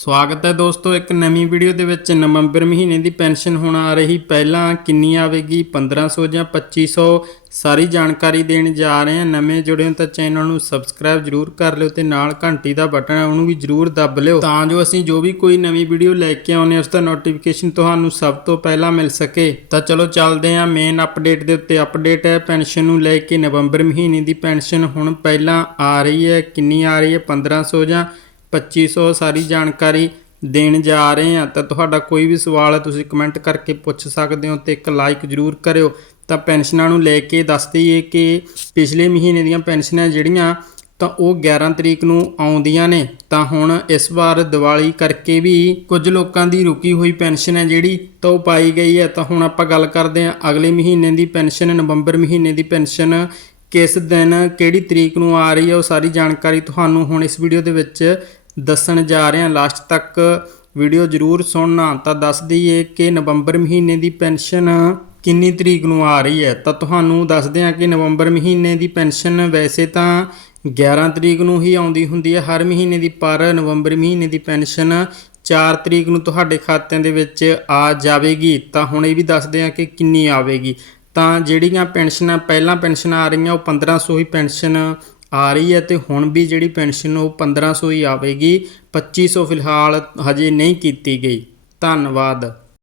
ਸਵਾਗਤ ਹੈ ਦੋਸਤੋ ਇੱਕ ਨਵੀਂ ਵੀਡੀਓ ਦੇ ਵਿੱਚ। ਨਵੰਬਰ ਮਹੀਨੇ ਦੀ ਪੈਨਸ਼ਨ ਹੁਣ ਆ ਰਹੀ। ਪਹਿਲਾਂ ਕਿੰਨੀ ਆਵੇਗੀ? 1500 ਜਾਂ 2500 ਸਾਰੀ ਜਾਣਕਾਰੀ ਦੇਣ ਜਾ ਰਹੇ ਹਾਂ। ਨਵੇਂ ਜੁੜੇ ਹੋ ਤਾਂ ਚੈਨਲ ਨੂੰ ਸਬਸਕ੍ਰਾਈਬ ਜਰੂਰ ਕਰ ਲਿਓ ਤੇ ਨਾਲ ਘੰਟੀ ਦਾ ਬਟਨ ਹੈ, ਉਹਨੂੰ ਵੀ ਜਰੂਰ ਦੱਬ ਲਿਓ। ਤਾਂ ਜੋ ਅਸੀਂ ਜੋ ਵੀ ਕੋਈ ਨਵੀਂ ਵੀਡੀਓ ਲੈ ਕੇ ਆਉਂਦੇ ਹਾਂ, ਉਸ ਦਾ ਨੋਟੀਫਿਕੇਸ਼ਨ ਤੁਹਾਨੂੰ ਸਭ ਤੋਂ ਪਹਿਲਾਂ ਮਿਲ ਸਕੇ। ਤਾਂ ਚਲੋ ਚੱਲਦੇ ਹਾਂ। ਮੇਨ ਅਪਡੇਟ ਦੇ ਉੱਤੇ ਅਪਡੇਟ ਹੈ। ਪੈਨਸ਼ਨ ਨੂੰ ਲੈ ਕੇ ਨਵੰਬਰ ਮਹੀਨੇ ਦੀ ਪੈਨਸ਼ਨ ਹੁਣ ਪਹਿਲਾਂ ਆ ਰਹੀ ਹੈ। ਕਿੰਨੀ ਆ ਰਹੀ ਹੈ? 1500 ਜਾਂ 2500 ਸਾਰੀ ਜਾਣਕਾਰੀ ਦੇਣ ਜਾ ਰਹੇ ਹਾਂ। ਤਾਂ ਤੁਹਾਡਾ ਕੋਈ ਵੀ ਸਵਾਲ ਹੈ, ਤੁਸੀਂ ਕਮੈਂਟ ਕਰਕੇ ਪੁੱਛ ਸਕਦੇ ਹੋ ਤੇ ਇੱਕ ਲਾਈਕ ਜਰੂਰ ਕਰਿਓ। ਤਾਂ ਪੈਨਸ਼ਨਾਂ ਨੂੰ ਲੈ ਕੇ ਦੱਸ ਦਈਏ ਕਿ ਪਿਛਲੇ ਮਹੀਨੇ ਦੀਆਂ ਪੈਨਸ਼ਨਾਂ ਜਿਹੜੀਆਂ, ਤਾਂ ਉਹ 11 ਤਰੀਕ ਨੂੰ ਆਉਂਦੀਆਂ ਨੇ। ਤਾਂ ਹੁਣ ਇਸ ਵਾਰ ਦੀਵਾਲੀ ਕਰਕੇ ਵੀ ਕੁਝ ਲੋਕਾਂ ਦੀ ਰੁਕੀ ਹੋਈ ਪੈਨਸ਼ਨ ਹੈ ਜਿਹੜੀ, ਤਾਂ ਉਹ ਪਾਈ ਗਈ ਹੈ। ਤਾਂ ਹੁਣ ਆਪਾਂ ਗੱਲ ਕਰਦੇ ਹਾਂ, ਅਗਲੇ ਮਹੀਨੇ ਦੀ ਪੈਨਸ਼ਨ, ਨਵੰਬਰ ਮਹੀਨੇ ਦੀ ਪੈਨਸ਼ਨ ਕਿਸ ਦਿਨ, ਕਿਹੜੀ ਤਰੀਕ ਨੂੰ ਆ ਰਹੀ ਹੈ, ਉਹ ਸਾਰੀ ਜਾਣਕਾਰੀ ਤੁਹਾਨੂੰ ਹੁਣ ਇਸ ਵੀਡੀਓ ਦੇ ਵਿੱਚ ਦੱਸਣ ਜਾ ਰਹੇ ਹਾਂ। ਲਾਸਟ ਤੱਕ ਵੀਡੀਓ ਜ਼ਰੂਰ ਸੁਣਨਾ। ਤਾਂ ਦੱਸ ਦਈਏ ਕਿ ਨਵੰਬਰ ਮਹੀਨੇ ਦੀ ਪੈਨਸ਼ਨ ਕਿੰਨੀ ਤਰੀਕ ਨੂੰ ਆ ਰਹੀ ਹੈ? ਤਾਂ ਤੁਹਾਨੂੰ ਦੱਸਦੇ ਹਾਂ ਕਿ ਨਵੰਬਰ ਮਹੀਨੇ ਦੀ ਪੈਨਸ਼ਨ ਵੈਸੇ ਤਾਂ 11 ਤਰੀਕ ਨੂੰ ਹੀ ਆਉਂਦੀ ਹੁੰਦੀ ਹੈ। ਹਰ ਮਹੀਨੇ ਦੀ, ਪਰ ਨਵੰਬਰ ਮਹੀਨੇ ਦੀ ਪੈਨਸ਼ਨ 4 ਤਰੀਕ ਨੂੰ ਤੁਹਾਡੇ ਖਾਤਿਆਂ ਦੇ ਵਿੱਚ ਆ ਜਾਵੇਗੀ। ਤਾਂ ਹੁਣ ਇਹ ਵੀ ਦੱਸਦੇ ਹਾਂ ਕਿ ਕਿੰਨੀ ਆਵੇਗੀ। ਤਾਂ ਜਿਹੜੀਆਂ ਪੈਨਸ਼ਨਾਂ, ਪਹਿਲਾਂ ਪੈਨਸ਼ਨਾਂ ਆ ਰਹੀਆਂ, ਉਹ 1500 ਹੀ ਪੈਨਸ਼ਨ ਆ ਰਹੀ ਹੈ ਤੇ ਹੁਣ ਵੀ ਜਿਹੜੀ ਪੈਨਸ਼ਨ, ਉਹ 1500 ਹੀ ਆਵੇਗੀ। 2500 ਫਿਲਹਾਲ ਹਜੇ ਨਹੀਂ ਕੀਤੀ ਗਈ। ਧੰਨਵਾਦ।